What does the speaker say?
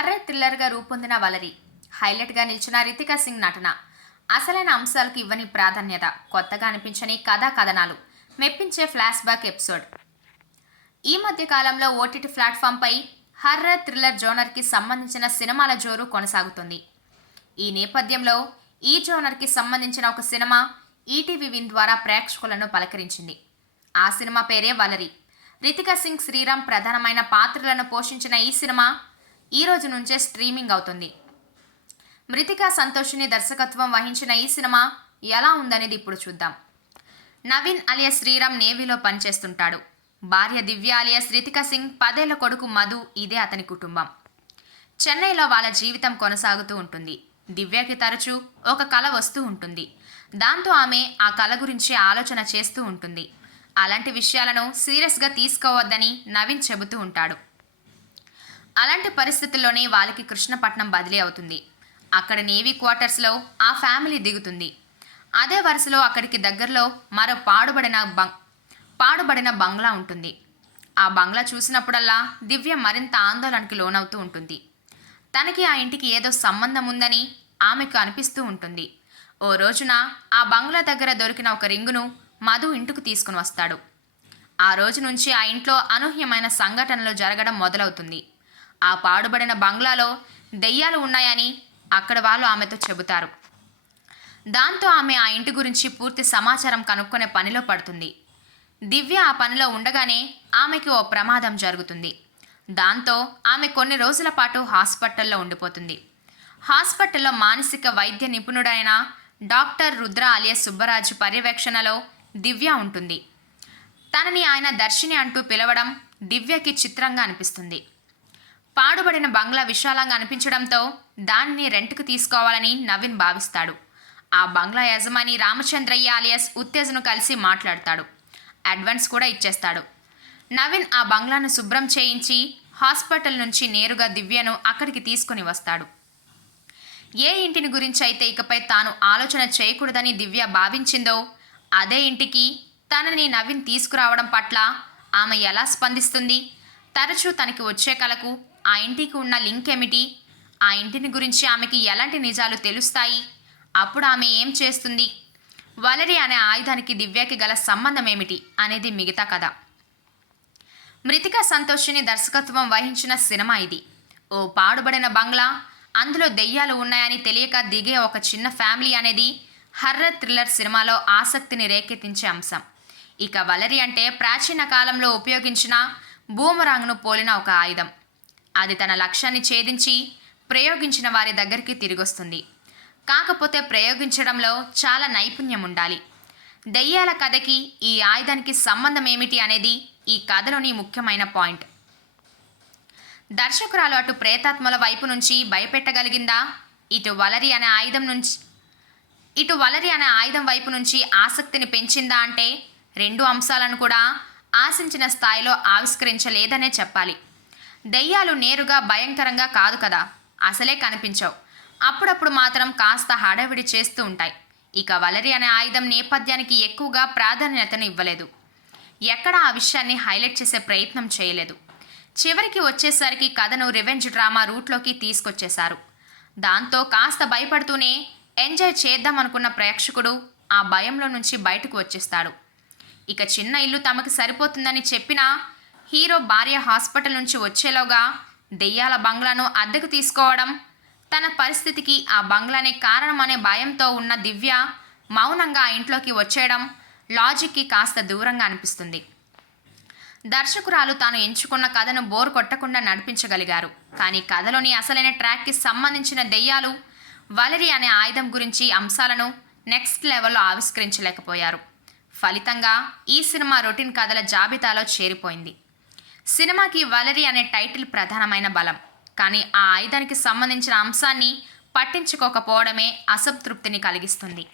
Horror థ్రిల్లర్గా రూపొందిన వలరి. హైలైట్గా నిలిచిన రితికా సింగ్ నటన. అసలైన అంశాలకు ఇవ్వని ప్రాధాన్యత కొత్తగా అనిపించని కథా కథనాలు మెప్పించే ఫ్లాష్ బ్యాక్ ఎపిసోడ్. ఈ మధ్య కాలంలో ఓటీటీ ప్లాట్ఫామ్పై హర్రర్ థ్రిల్లర్ జోనర్కి సంబంధించిన సినిమాల జోరు కొనసాగుతుంది. ఈ నేపథ్యంలో ఈ జోనర్కి సంబంధించిన ఒక సినిమా ఈటీవీ విన్ ద్వారా ప్రేక్షకులను పలకరించింది. ఆ సినిమా పేరే వలరి. రితికా సింగ్ శ్రీరామ్ ప్రధానమైన పాత్రలను పోషించిన ఈ సినిమా ఈ రోజు నుంచే స్ట్రీమింగ్ అవుతుంది. మృతికా సంతోషిని దర్శకత్వం వహించిన ఈ సినిమా ఎలా ఉందనేది ఇప్పుడు చూద్దాం. నవీన్ అలియా శ్రీరామ్ నేవీలో పనిచేస్తుంటాడు. భార్య దివ్య అలియస్ రితికా సింగ్ పదేళ్ళ కొడుకు మధు ఇదే అతని కుటుంబం. చెన్నైలో వాళ్ళ జీవితం కొనసాగుతూ ఉంటుంది. దివ్యకి తరచూ ఒక కళ వస్తూ ఉంటుంది. దాంతో ఆమె ఆ కళ గురించి ఆలోచన చేస్తూ ఉంటుంది. అలాంటి విషయాలను సీరియస్గా తీసుకోవద్దని నవీన్ చెబుతూ ఉంటాడు. అలాంటి పరిస్థితుల్లోనే వాళ్ళకి కృష్ణపట్నం బదిలీ అవుతుంది. అక్కడ నేవీ క్వార్టర్స్లో ఆ ఫ్యామిలీ దిగుతుంది. అదే వరుసలో అక్కడికి దగ్గరలో మరో పాడుబడిన బంగ్ పాడుబడిన బంగ్లా ఉంటుంది. ఆ బంగ్లా చూసినప్పుడల్లా దివ్య మరింత ఆందోళనకి లోనవుతూ ఉంటుంది. తనకి ఆ ఇంటికి ఏదో సంబంధం ఉందని ఆమెకు అనిపిస్తూ ఉంటుంది. ఓ రోజున ఆ బంగ్లా దగ్గర దొరికిన ఒక రింగును మధు ఇంటికి తీసుకుని వస్తాడు. ఆ రోజు నుంచి ఆ ఇంట్లో అనూహ్యమైన సంఘటనలు జరగడం మొదలవుతుంది. ఆ పాడుబడిన బంగ్లాలో దెయ్యాలు ఉన్నాయని అక్కడ వాళ్ళు ఆమెతో చెబుతారు. దాంతో ఆమె ఆ ఇంటి గురించి పూర్తి సమాచారం కనుక్కునే పనిలో పడుతుంది. దివ్య ఆ పనిలో ఉండగానే ఆమెకి ఓ ప్రమాదం జరుగుతుంది. దాంతో ఆమె కొన్ని రోజుల పాటు హాస్పిటల్లో ఉండిపోతుంది. హాస్పిటల్లో మానసిక వైద్య నిపుణుడైన డాక్టర్ రుద్ర అలియా సుబ్బరాజు పర్యవేక్షణలో దివ్య ఉంటుంది. తనని ఆయన దర్శిని అంటూ పిలవడం దివ్యకి చిత్రంగా అనిపిస్తుంది. పాడుబడిన బంగ్లా విశాలంగా అనిపించడంతో దానిని రెంట్కు తీసుకోవాలని నవీన్ భావిస్తాడు. ఆ బంగ్లా యజమాని రామచంద్రయ్య అలియస్ ఉత్తేజను కలిసి మాట్లాడతాడు. అడ్వాన్స్ కూడా ఇచ్చేస్తాడు. నవీన్ ఆ బంగ్లాను శుభ్రం చేయించి హాస్పిటల్ నుంచి నేరుగా దివ్యను అక్కడికి తీసుకుని వస్తాడు. ఏ ఇంటిని గురించి అయితే ఇకపై తాను ఆలోచన చేయకూడదని దివ్య భావించిందో అదే ఇంటికి తనని నవీన్ తీసుకురావడం పట్ల ఆమె ఎలా స్పందిస్తుంది తరచూ తనకి వచ్చే కలకు ఆ ఇంటికి ఉన్న లింక్ ఏమిటి? ఆ ఇంటిని గురించి ఆమెకి ఎలాంటి నిజాలు తెలుస్తాయి? అప్పుడు ఆమె ఏం చేస్తుంది? వలరి అనే ఆయుధానికి దివ్యకి గల సంబంధం ఏమిటి అనేది మిగతా కథ. మృతిక సంతోషిని దర్శకత్వం వహించిన సినిమా ఇది. ఓ పాడుబడిన బంగ్లా అందులో దెయ్యాలు ఉన్నాయని తెలియక దిగే ఒక చిన్న ఫ్యామిలీ అనేది హర్రర్ థ్రిల్లర్ సినిమాలో ఆసక్తిని రేకెత్తించే అంశం. ఇక వలరి అంటే ప్రాచీన కాలంలో ఉపయోగించిన బూమరాంగ్ను పోలిన ఒక ఆయుధం. అది తన లక్ష్యాన్ని ఛేదించి ప్రయోగించిన వారి దగ్గరికి తిరిగొస్తుంది. కాకపోతే ప్రయోగించడంలో చాలా నైపుణ్యం ఉండాలి. దెయ్యాల కథకి ఈ ఆయుధానికి సంబంధం ఏమిటి అనేది ఈ కథలోని ముఖ్యమైన పాయింట్. దర్శకురాలు అటు ప్రేతాత్మల వైపు నుంచి భయపెట్టగలిగిందా? ఇటు వలరి అనే ఆయుధం నుంచి ఇటు వలరి అనే ఆయుధం వైపు నుంచి ఆసక్తిని పెంచిందా అంటే రెండు అంశాలను కూడా ఆశించిన స్థాయిలో ఆవిష్కరించలేదనే చెప్పాలి. దెయ్యాలు నేరుగా భయంకరంగా కాదు కదా? అసలే కనిపించవు. అప్పుడప్పుడు మాత్రం కాస్త హడావిడి చేస్తూ ఉంటాయి. ఇక వలరి అనే ఆయుధం నేపథ్యానికి ఎక్కువగా ప్రాధాన్యతను ఇవ్వలేదు. ఎక్కడ ఆ విషయాన్ని హైలైట్ చేసే ప్రయత్నం చేయలేదు. చివరికి వచ్చేసరికి కథను రివెంజ్ డ్రామా రూట్లోకి తీసుకొచ్చేశారు. దాంతో కాస్త భయపడుతూనే ఎంజాయ్ చేద్దాం అనుకున్న ప్రేక్షకుడు ఆ భయంలో నుంచి బయటకు వచ్చేస్తాడు. ఇక చిన్న ఇల్లు తమకు సరిపోతుందని చెప్పినా హీరో భార్య హాస్పిటల్ నుంచి వచ్చేలోగా దెయ్యాల బంగ్లాను అద్దెకు తీసుకోవడం తన పరిస్థితికి ఆ బంగ్లానే కారణమనే భయంతో ఉన్న దివ్య మౌనంగా ఆ ఇంట్లోకి వచ్చేయడం లాజిక్కి కాస్త దూరంగా అనిపిస్తుంది. దర్శకురాలు తాను ఎంచుకున్న కథను బోర్ కొట్టకుండా నడిపించగలిగారు. కానీ కథలోని అసలైన ట్రాక్కి సంబంధించిన దెయ్యాలు వలరి అనే ఆయుధం గురించి అంశాలను నెక్స్ట్ లెవెల్లో ఆవిష్కరించలేకపోయారు. ఫలితంగా ఈ సినిమా రొటీన్ కథల జాబితాలో చేరిపోయింది. సినిమాకి వలరి అనే టైటిల్ ప్రధానమైన బలం. కానీ ఆ ఆయుధానికి సంబంధించిన అంశాన్ని పట్టించుకోకపోవడమే అసంతృప్తిని కలిగిస్తుంది.